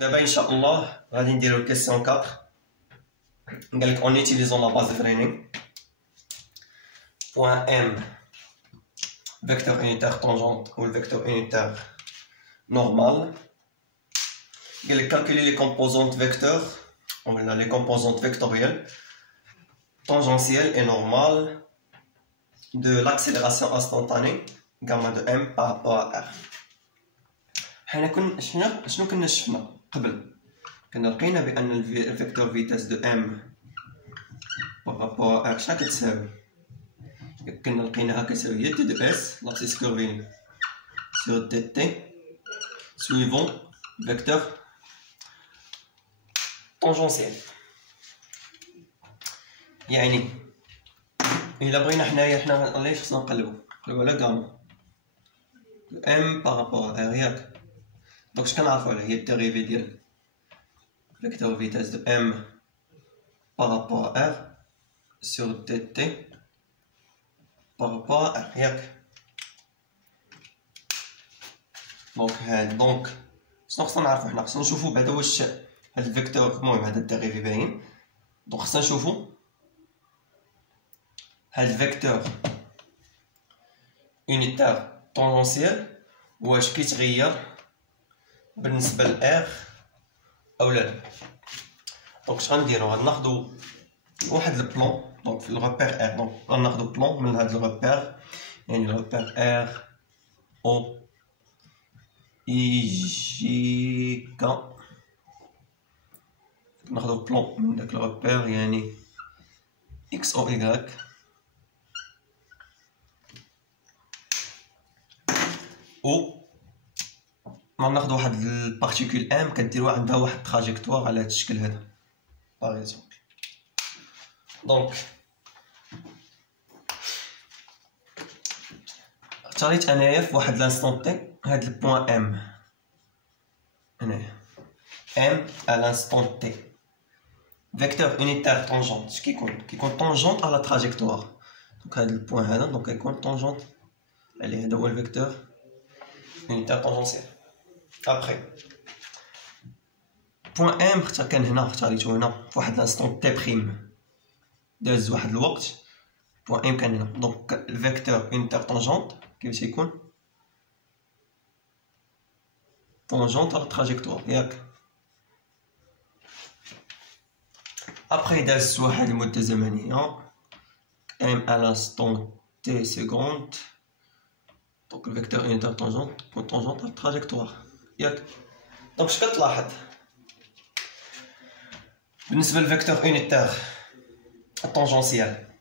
دابا ان شاء الله غادي نديرو الكيسيون 4. قالك اون يوتيليزون لا باز فريني بوان ام فيكتور يونيتير طونجونت و الفيكتور يونيتير نورمال. قالك كالكولي لي كومبوزونت فيكتور ولا لي كومبوزونت فيكتوريال tangentielle et normale de l'accélération instantanée gamma de m par rapport à r. حنا كنا شنو كنا شفنا قبل؟ كنا لقينا بان الفيكتور فيتاس دو ام par rapport à r شحال كتساوي؟ كنا لقيناها كتساوي هي تي دو اس لاكسيس كورفيني sur dt suivant vecteur tangentiel. يعني إلا بغينا حنا علاش خصنا نقلبو على غاما ام بارابور ار ياك. دونك اش كنعرفو عليها هي الديريفي ديال فيكتور فيتاس دو ام بارابور ار سور دي تي بارابور ار ياك. دونك شنو خصنا نعرفو حنا؟ خصنا نشوفو بعدا واش هاد الفيكتور المهم هذا الديريفي باين. دونك خصنا نشوفو هاد الفيكتور يونيتير طونجونسيال واش كيتغير بالنسبه ل r او لا. دونك اش غنديرو؟ غناخدو واحد البلون دونك في الروبير r. دونك غناخدو بلون من هاد الروبير يعني الروبير r o i j k. ناخدو بلون من داك الروبير يعني x o y و ناخدو واحد البارتيكول ام كديرو عندها واحد تراجيكتوار على هاد الشكل هذا باغ اكزومبل. دونك اختاريت انايا في واحد لانستون تي هاد البوان ام هنايا ام ا لانستون تي فيكتور يونيتير طونجونت. اش كيكون طونجونت على تراجيكتوار. دونك هاد البوان هذا دونك كيكون طونجونت عليه. هذا هو الفيكتور unitaire tangentielle. Après, point M كان هنا اختاريتو هنا في واحد لانستون تي بريم داز واحد الوقت. point M كان هنا. دونك الفيكتور unitaire tangente كيفاش يكون؟ tangente على التراجيكتوار ياك. ابخي داز واحد المدة زمنية M à l'instant t seconde. دونك الفيكتور يونيتير طونجونت تكون طونجونت على التراجيكتوار ياك. دونك اش كتلاحظ بالنسبه للفيكتور يونيتير طونجونسيال؟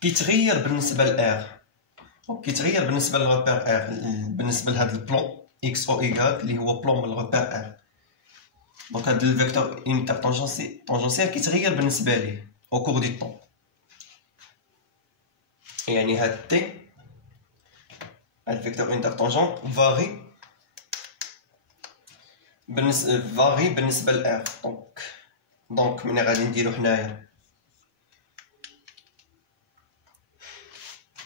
كيتغير بالنسبه ل r كيتغير بالنسبه للروبير r بالنسبه لهاد البلون x او y اللي هو بلون من الروبير r. دونك هاد الفيكتور يونيتير طونجونسيال كيتغير بالنسبه ليه او كور دو طون. يعني هاد تي هاد الفيكتور يونيتير طونجونت فاري بالنسبه ل r. دونك ملي غادي نديرو حنايا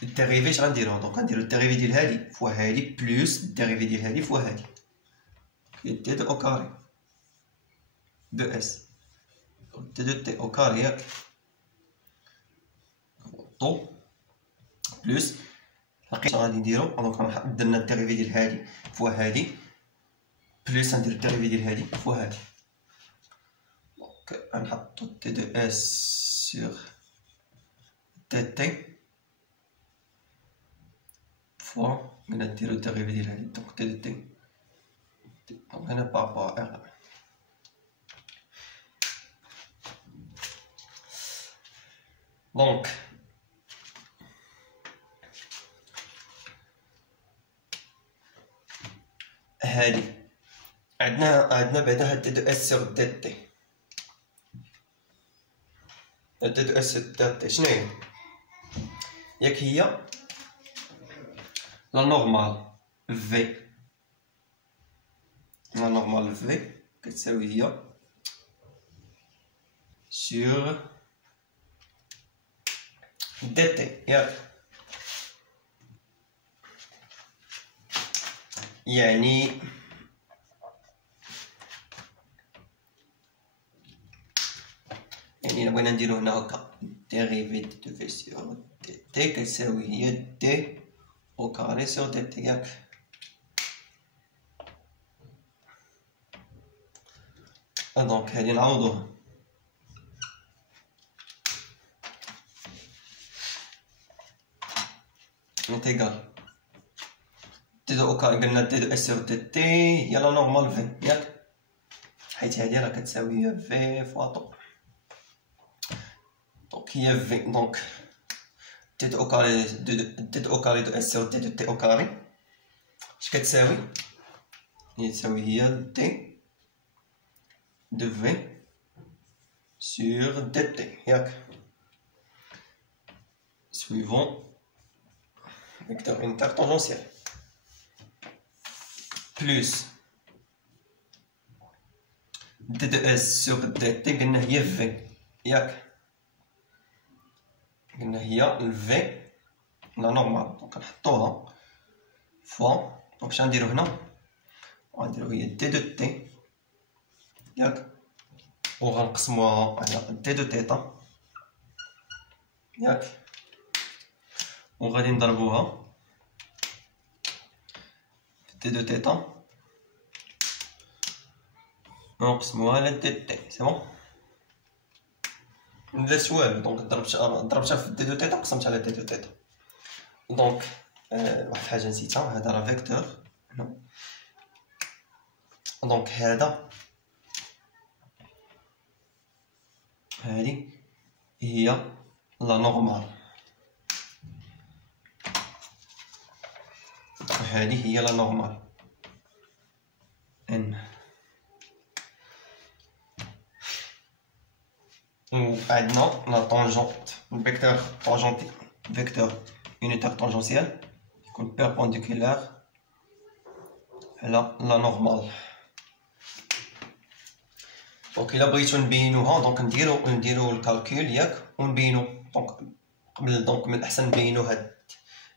الديريفي اش غنديرو؟ دونك غنديرو الديريفي ديال هادي فوا هادي بلوس الديريفي ديال هادي فوا هادي هي تي دو او كاري دو اس تي دو تي او كاري ياك طو بلوس لقيت غادي نديرو. دونك درنا الديريفي ديال هادي فوا هادي بلوس غندير الديريفي ديال هادي فوا هادي. دونك غنحطو تي دو اس سور تي تي فوا قلنا نديرو الديريفي ديال هادي. دونك تي دو تي دونك هنا بارابور ار. دونك هادي عندنا بعدا هاد تي دو اس سور دي تي. تي دو اس دي تي شنو هي؟ ياك هي لا نورمال في لا نورمال في كتساوي هي سور دي تي ياك. يعني يعني إلا بغينا نديرو هنا هكا ديريفي دي دو في سور دي تي كتساوي هي دي أو كاري سور دي تي ياك. دونك هادي نعوضوها انتيغال دي دو أو كاري، قلنا دي دو اس سور دي تي هي لا نورمال في ياك، حيت هادي راه كتساوي في فوا طو. دونك هي في، دونك دي دو أو كاري دي دو أو كاري دو اس سور دي دو تي أو كاري اش كتساوي؟ هي تساوي هي دي دو في سور دي تي ياك. suivant vecteur unitaire tangentiel plus d de s sur dt قلنا هي في ياك، قلنا هي الفي لا نورمال، دونك نحطوها فوا. دونك اش غنديرو هنا؟ غنديرو هي دي دو تي ياك، وغنقسموها على دي دو تيتا ياك، وغادي نضربوها في دي دو تيتا ونقسموها على دي تي. سي بون، مدرتش والو، دونك ضربتها في دي دو تيتا قسمت على دي دو تيتا. دونك واحد الحاجه نسيتها، هذا راه فيكتور هنا. دونك هذا هذه هي لا نورمال، هذه هي لا نورمال ان. وعندنا لا طونجونت، الفيكتور طونجونتي فيكتور unitaire طونجونسيال يكون بيربونديكولار على لا نورمال. دونك الا بغيتو نبينوها، دونك نديرو الكالكول ياك ونبينو. دونك من الاحسن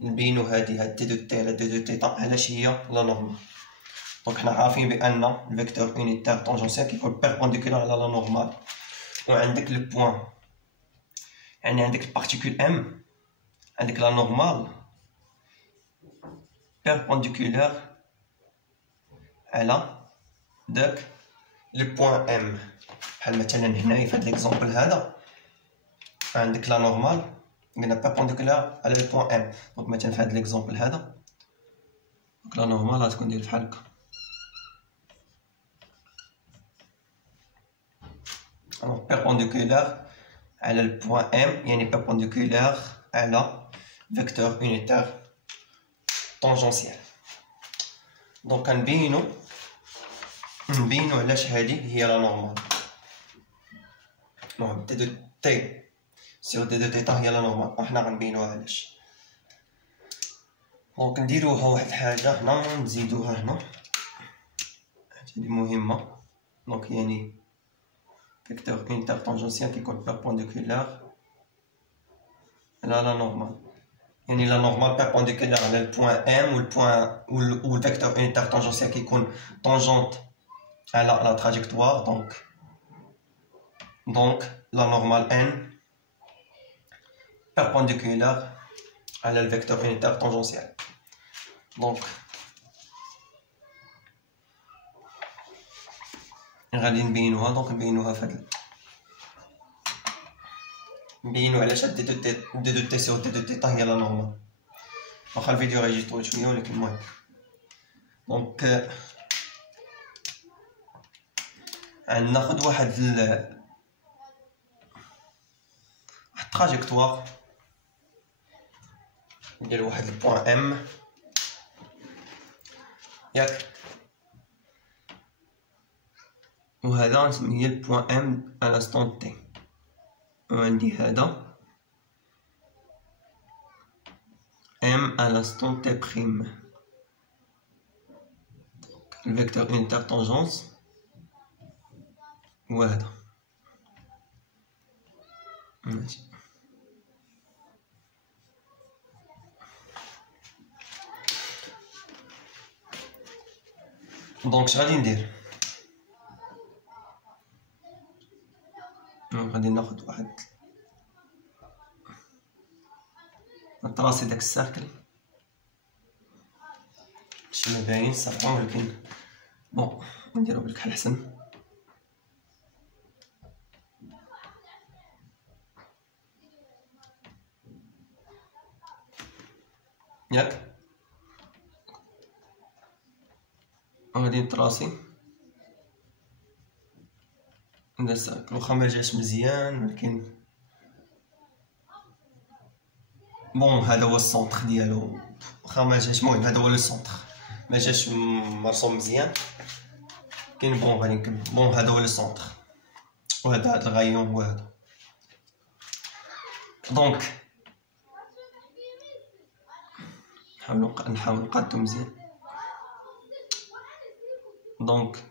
نبينو هاد دي دو تي على دي دو تيتا علاش هي لا نورمال. دونك حنا عارفين بان الفيكتور unitaire طونجونسيال كيكون بيربونديكولار على لا نورمال، وعندك لو بوين، يعني عندك البارتيكول ام، عندك لا نورمال بيربونديكولار على داك لو بوين ام. بحال مثلا هنايا في هاد ليكزومبل هذا عندك لا نورمال قلنا بيربونديكولار على لو بوين ام. دونك مثلا في هاد ليكزومبل هذا دونك لا نورمال غتكون داير بحال هكا، بيربونديكولار على البوين ام، يعني بيربونديكولار على فيكتور unitaire طونجونسيال. دونك كنبينو علاش هادي هي لا نورمال. المهم دي دو تي سيغ دي دو تيتا هي لا نورمال، وحنا غنبينوها علاش. دونك نديروها واحد الحاجه هنا، نزيدوها هنا، هادي مهمه. دونك يعني فيكتور unitaire طونجونسيال كيكون بيربونديكولار على لا نورمال، يعني لا نورمال بيربونديكولار على البوين ام، والبوين والفيكتور unitaire طونجونسيال كيكون طونجونت على لا تراجيكتوار. دونك لا نورمال ان بيربونديكولار على الفيكتور unitaire طونجونسيال. دونك غادي نبينوها. دونك نبينوها فهاد نبينو علاش دي دو تي سور دي دو تيتا هي لا نورمال. واخا الفيديو غيجي طويل شويه ولكن المهم. دونك ناخد واحد التراجيكتوار، ندير واحد البوين ام ياك، وهذا نسميه البوين ام على انستون تي، وعندي هذا ام على انستون تي بريم. الفيكتور unitaire طونجونس وهذا ماشي. دونك اش غادي ندير؟ غادي غادي ناخد واحد نطراسي داك السيركل شي ما باين صافي، ولكن بون نديرو بالكحل احسن. ياك غادي نطراسي ندير سيركل، واخا ما جاش مزيان ولكن بون هذا هو السونتر ديالو، واخا ما جاش المهم هذا هو لو سونتر، ما جاش مرسوم مزيان كاين. بون غادي نكمل. بون هذا هو لو سونتر، وهذا هاد الغايون هو هذا. دونك نحاول نقادو مزيان. دونك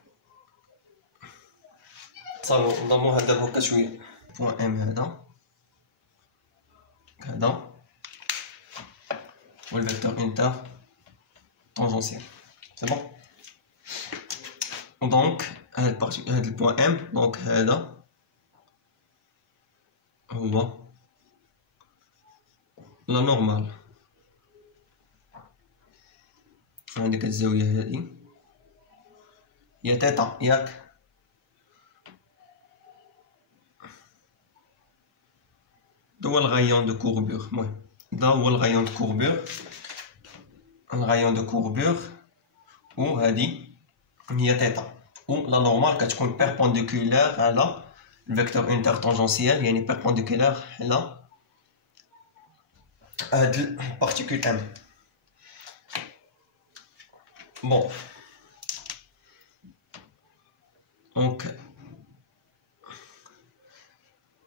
تصاوروا نضمو هذا هكا شويه بوان ام هذا والفيكتور انتر طونجونسيال سي بون. دونك هاد البوان ام، دونك هذا هو لا نورمال. عندك الزاويه هذه هي تيتا ياك، دا هو الغايون دو كوربور. المهم دا هو الغايون دو كوربور، الغايون دو كوربور، و هادي هي تيتا، و لا نورمال كتكون بيربونديكولار على الفيكتور انتر طونجونسيال، يعني بيربونديكولار على هاد البارتيكول ام. بون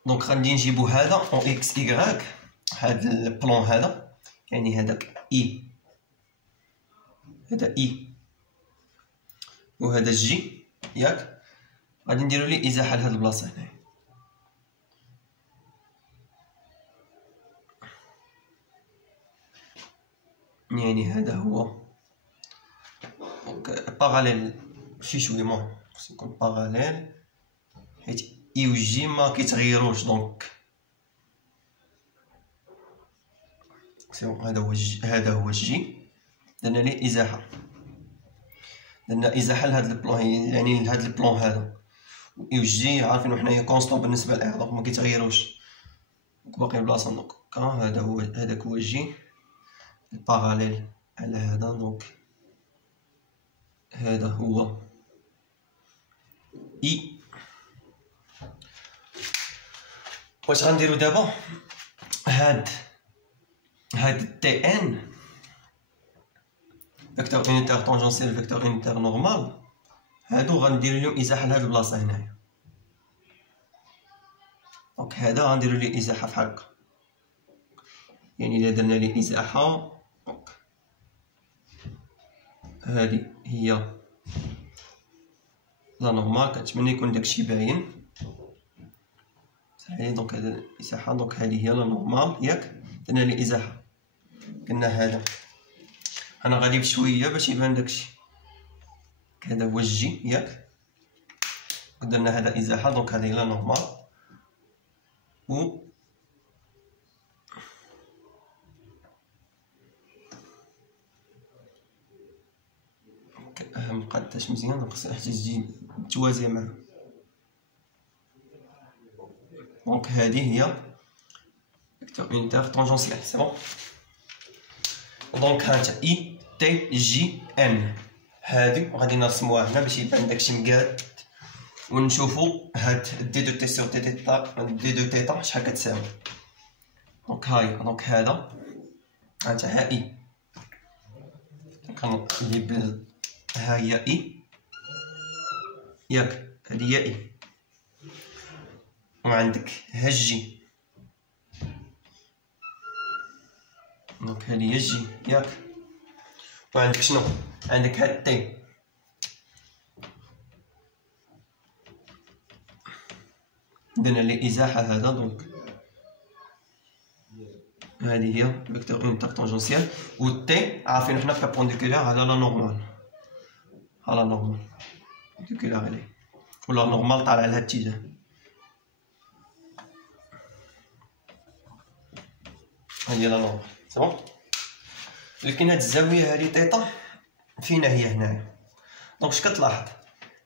دونك غادي نجيبو هذا اون اكس ايغريك، هاد البلون هذا يعني هذاك اي، هذا اي وهذا جي ياك، غادي نديرو ليه ازاحه لهاد البلاصه هنايا. يعني هذا هو دونك باراليل شي شويه، المهم خصو يكون باراليل حيت اي و جي ما كيتغيروش. دونك هذا هو الجي، درنا ليه ازاحه، درنا ازاحه لهاد البلون، يعني لهاد البلون هذا. اي و جي عارفين حنايا كونستون بالنسبه لإر، دونك ما كيتغيروش، دونك باقي بلاصه. دونك هذا هو هذاك هو الجي الباراليل على هذا. دونك هذا هو اي. واش غنديرو دابا؟ هاد تي ان فيكتور انتر طونجونسيال فيكتور انتر نورمال، هادو غنديرو لهم ازاحه لهاد البلاصه هنايا. دونك هذا غنديرو ليه ازاحه فحال هكا، يعني الا درنا ليه ازاحه دونك هادي هي لا نورمال. كنتمنى يكون داكشي باين صحيح. دونك هذا الازاحه، دونك هذه هي لا نورمال ياك، درنا ليه ازاحه. قلنا هذا انا غادي بشويه باش يبان داكشي، هذا هو الجي ياك، درنا هذا ازاحه. دونك هذه لا نورمال، و اهم مقاداش مزيان، دونك خصها حتى تجي متوازيه معاه. دونك هذه هي فيكتور انتر طونجونسيال سي بون. دونك هانتا اي تي جي ان، هادي غادي نرسموها هنا باش يبان داكشي مقاد، ونشوفو هاد دي دو تي سور دي دو تيتا شحال كتساوي. دونك هاي، دونك هذا هانتا ها اي، كنجيب ها هي اي ياك، هادي هي اي، وعندك ها جي، دونك هادي هي جي ياك، وعندك شنو؟ عندك هاد تي، درنا لي ازاحه هذا. دونك هذه هي فيكتور انتر طونجونسيال، و تي عارفين حنا بيربونديكولار على لا نورمال، على نورمال بيربونديكولار عليه، ولا نورمال طالع لهاد الاتجاه. هذه لا نورمال سي بون. لكن هاد الزاويه هذه تيتا فينا هي هنايا. دونك اش كتلاحظ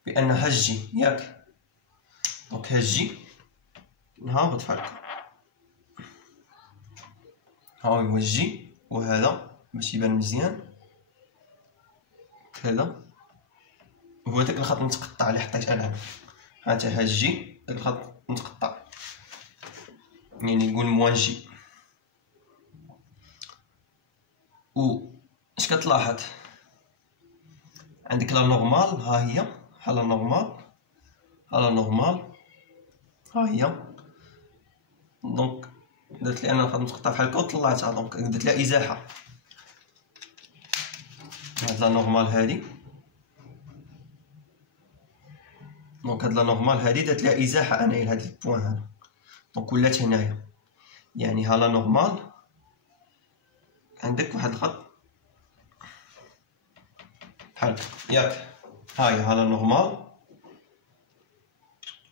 بان ها الجي ياك، دونك ها الجي هابط بحال هكا، ها هو الجي، وهذا باش يبان مزيان كذا هو داك الخط متقطع اللي حطيت انا. ها انت ها الجي داك الخط متقطع، يعني نقول موان جي. و اش كتلاحظ عندك لا نورمال، ها هي ها لا نورمال، ها لا نورمال، ها هي. دونك درت لي انا الخط متقطع بحال هكا وطلعتها، دونك درت لها ازاحه. هاد لا نورمال هادي، دونك هاد لا نورمال هادي درت لها ازاحه انايا لهاد البوان هذا، دونك ولات هنايا. يعني ها لا نورمال عندك واحد الخط بحال هكا ياك، ها هي ها لا نورمال،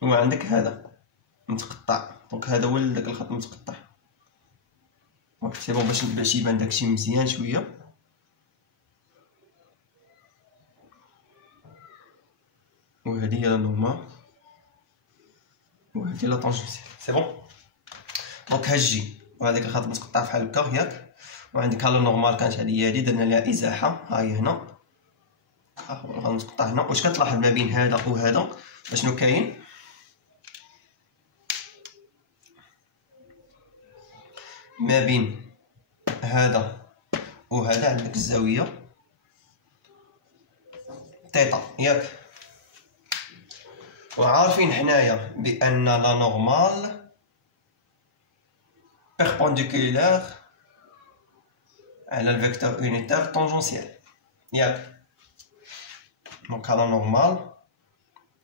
وعندك هذا متقطع، دونك هذا هو داك الخط متقطع. دونك سي بون باش يبان داكشي مزيان شويه. وهذه هي لا نورمال، وهذه لا طونجونسيال سي بون. دونك ها الجي وهذاك الخط متقطع بحال هكا ياك، وعندك ها لا نورمال كانت هذه درنا لها ازاحه، ها هي هنا، ها هو الخط متقطع هنا. واش كتلاحظ ما بين هذا وهذا اشنو كاين؟ ما بين هذا وهذا عندك الزاويه تيتا ياك. وعارفين حنايا بان لا نورمال بيربونديكولار على الفيكتور يونيتير طونجونسيال ياك. دونك لا نورمال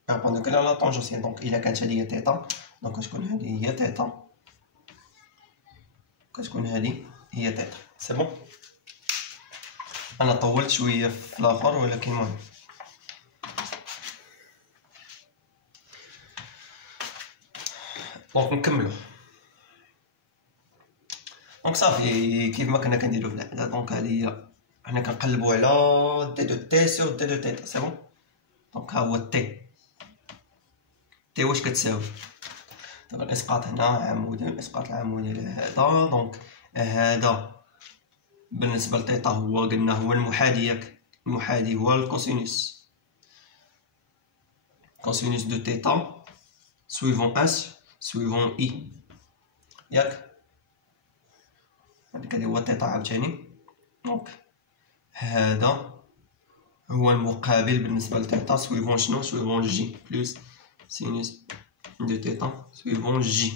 بيربونديكولار على طونجونسيال، دونك الا كانت هذه هي تيتا، دونك كتكون هذه هي تيتا، كتكون هذه هي تيتا سي بون. انا طولت شويه في الاخر ولكن المهم. دونك نكملو. دونك صافي كيف ما كنا كنديرو في العاده. دونك هذه هي حنا كنقلبو على دي دو تي سور دي دو تيتا سي بون. دونك ها هو تي واش كتساوي؟ دابا الاسقاط هنا عمودي، الاسقاط العمودي لهذا. دونك هذا بالنسبه لتيتا هو قلنا هو المحادي ياك، المحادي هو الكوسينوس، كوسينوس دو تيتا سويفون اس سويفون اي ياك. هذيك هو تيتا عاوتاني. دونك هذا هو المقابل بالنسبه لتيتا سويفون شنو؟ سويفون جي بلس سينوس دو تيتا سويفون جي.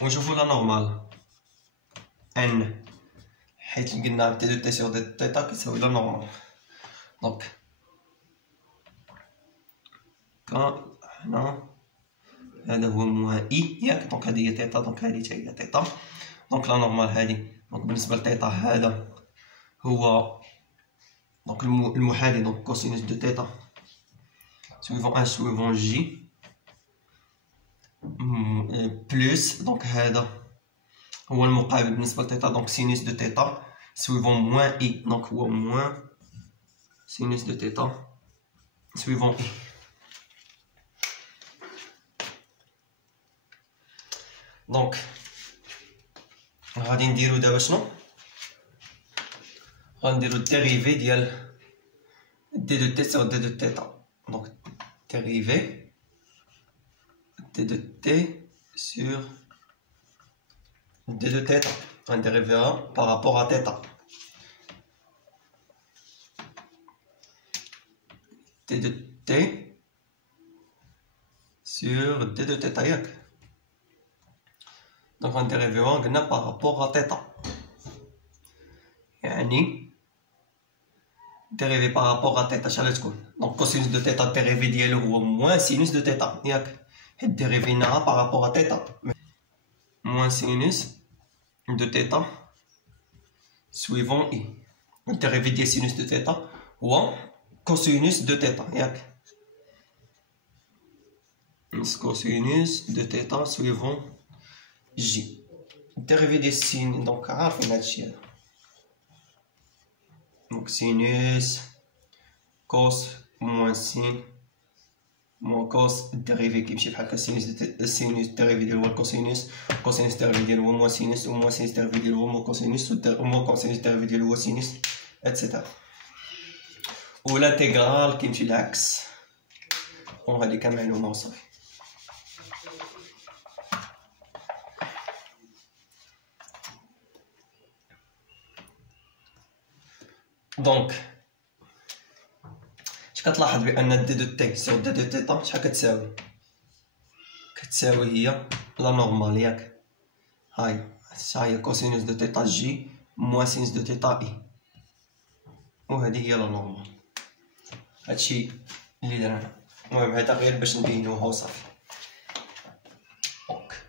ونشوفو لا نورمال ان، حيت قلنا تي دو تي سور دي تيتا كيساوي لا نورمال. دونك هنا هذا هو موان اي ياك. دونك هذه هي تيتا، دونك هذه حتى هي تيتا. دونك لا نورمال هذه، دونك بالنسبه لتيتا هذا هو دونك المحادي، دونك كوسينوس دو تيتا سويفون ان سويفون جي بلس دونك هذا هو المقابل بالنسبه لتيتا، دونك سينوس دو تيتا سويفون موان اي، دونك هو موان سينوس دو تيتا سويفون اي. دونك غادي نديرو دابا شنو؟ غنديرو الديريفي ديال دي دو تي سور دي دو تيتا. دونك ديريفي دي دو تي سور دي دو تيتا غنديريفيها بارابور ا تيتا. دي دو تي سور دي دو تيتا ياك. دونك غنديريفيوها قلنا بارابور ا تيتا، يعني ديريفي بارابور ا تيتا شحال تكون؟ دونك كوسينوس دو تيتا الديريفي ديالو هو موان سينوس دو تيتا ياك، حيت ديريفيناها بارابور ا تيتا. موان سينوس دو تيتا سويفون اي. الديريفي ديال سينوس دو تيتا هو كوسينوس دو تيتا ياك، كوسينوس دو تيتا سويفون جي. dérivé des sines donc عارفين هادشي هذا donc sinus cos moins sin moins cos الديريفي كيمشي بحال هكا السينوس الديريفي ديالو هو الكوسينوس الكوسينوس الديريفي ديالو هو موان سينوس وموان سينوس الديريفي ديالو هو موان كوسينوس وموان كوسينوس الديريفي ديالو هو سينوس اتسيتيرا والانتيغرال كيمشي العكس وهادي كمعلومه وصافي. دونك اش كتلاحظ بان دي دو تي سور دي دو تيتا شحال كتساوي هي لا نورمال ياك هاي كوسينوس دو تيتا جي موان سينوس دو تيتا اي وهذه هي لا نورمال. هادشي اللي درنا المهم هذا غير باش نبينوها وصافي. دونك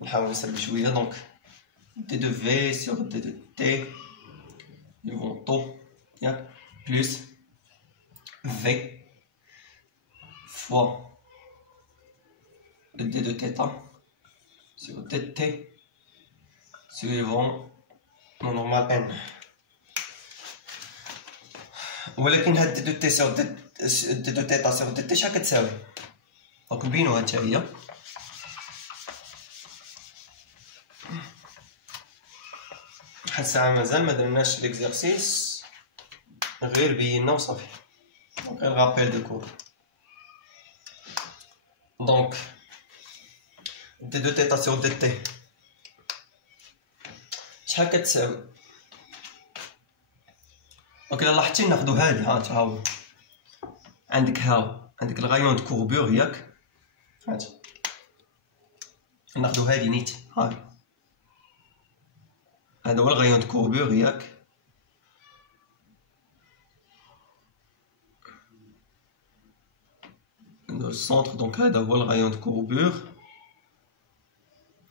نحاول نسرب شويه. دونك دي دو في سور دي دو تي ils vont tôt plus V fois le D de θ sur dt suivant le normal n. ولكن هاد دي دو تي سور دي دو θ سور dt شحال كتساوي؟ دونك نبينوها حتى هي. واحد الساعة مازال ما درناش ليكزارسيس غير بينا وصافي. دونك غير رابيل دو كور. دونك دي دو تيتا سور دي تي شحال كتساوي؟ دونك الا لاحظتي ناخدو هادي ها تعاود عندك عندك الغايون دو كوربور ياك هات ناخدو هادي نيت هاي هذا هو الغايون دو كوربور ياك السونتر. دونك هذا هو الغايون دو كوربور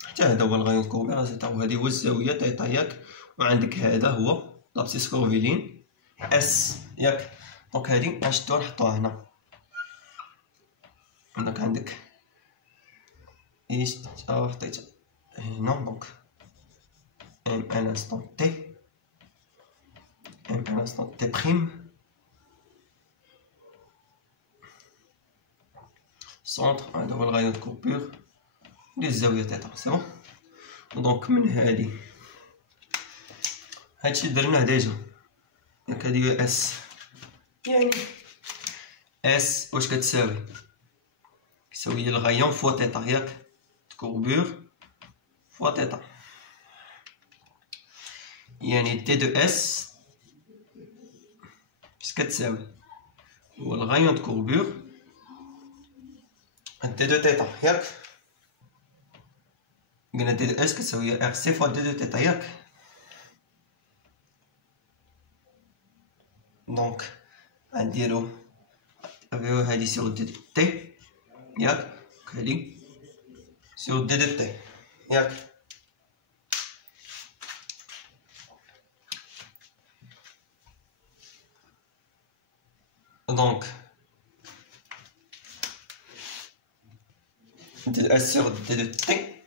حتى هذا هو الغايون دو كوربور زيتا وهذه هو الزاويه تيتا ياك وعندك هذا هو لابسيس كورفيلين اس ياك. دونك هادي نشدو نحطوها هنا. دونك عندك ايش حطيت هنا. دونك M à l'instant T, M à l'instant T prime, centre, هذا هو الغايون دو كوربور ديال الزاوية تيتا سي بون. دونك من هادشي درناه ديجا ياك هادي هي اس يعني اس واش كتساوي؟ كتساوي الغايون فوا تيتا ياك كوربور فوا تيتا يعني تي دو اس اش كتساوي هو الغايون دو كوربور تي دو تيتا ياك. قلنا تي دو اس كتساوي ار سي فوا تي دو تيتا ياك. دونك غنديرو هادي سيغ دي دو تي ياك هادي سيغ دي دو تي ياك. دونك دي دو اس سيغ دي دو تي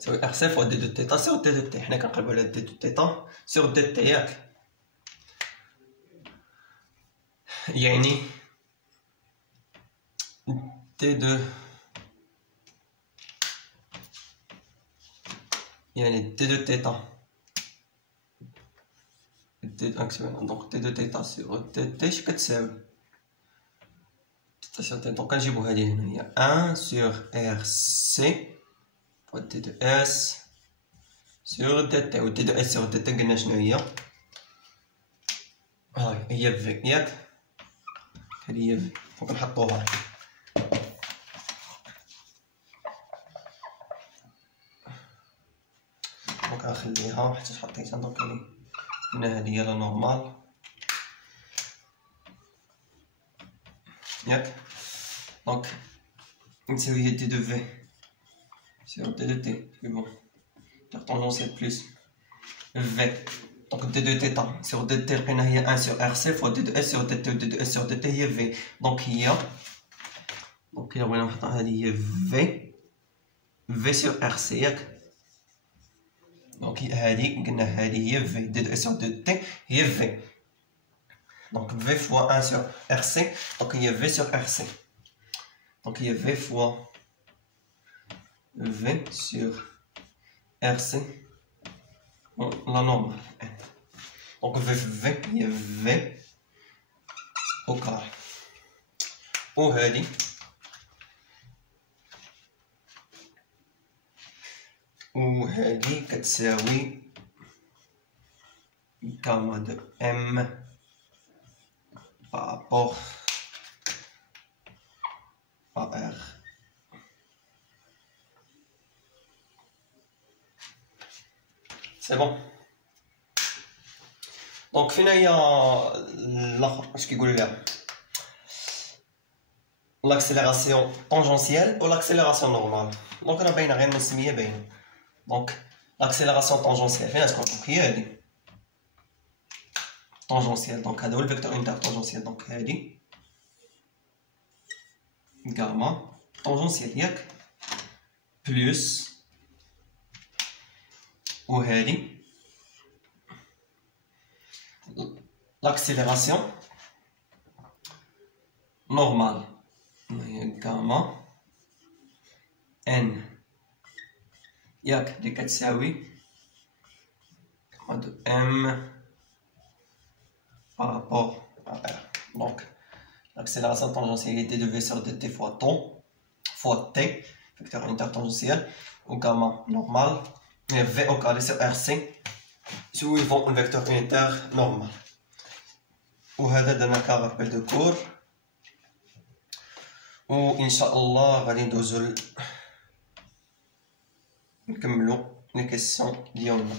تساوي ار سي فوا دي دو تيتا سيغ دي دو تي. حنا كنقلبو على دي دو تيتا سيغ دي تي ياك يعني دي دو تيتا دونك تي دو تيتا سيغ دي تي اش كتساوي تيتا سيغ تي. دونك كنجيبو هادي هنا هي 1 سور ار سي فوا تي دو اس سور دي تي. و تي دو اس سور دي تي قلنا شنو هي؟ هاي هي في ياك هادي هي في. دونك نحطوها دونك غنخليها حتى حطيتها. دونك هنا هادي هي لا نورمال ياك. دونك نساوي هي دي دو في سور دي دو تي سي بون تونجونس سي بلوس في. دونك دي دو تيتا سور دي تي لقينا هي 1 سور ار سي فوا دي دو اس سور دي تي و دي دو اس سور دي تي هي في. دونك هي إلا بغينا نحطها هادي هي في V sur RC ياك. دونك هادي قلنا هادي هي في دو اس دو تي هي في. دونك V fois 1 sur RC. Donc il y a V sur RC. Donc il y a V fois V sur RC. Bon, la normale. Donc V, il y a V au carré. وهادي كتساوي gamma de M par rapport à R. C'est bon. Donc finalement, ce qui est l'accélération tangentielle ou l'accélération normale. Donc on a bien rien de bien. Donc l'accélération tangentielle, donc il y a tangentielle. Donc هذا هو الفيكتور unitaire tangentiel. Donc هذه gamma tangentielle ياك plus وهذه l'accélération normale. Gamma n ياك اللي كتساوي gamma de M par rapport à R. Donc l'accélération tangentielle de V sur dt fois t, vecteur unitaire tangentiel, ou gamma normal, et V au carré sur RC, suivant un vecteur unitaire normal. وهذا درنا كرابيل دو كور. وإن شاء الله غادي ندوزو نكملو لي كيسيون ديالنا.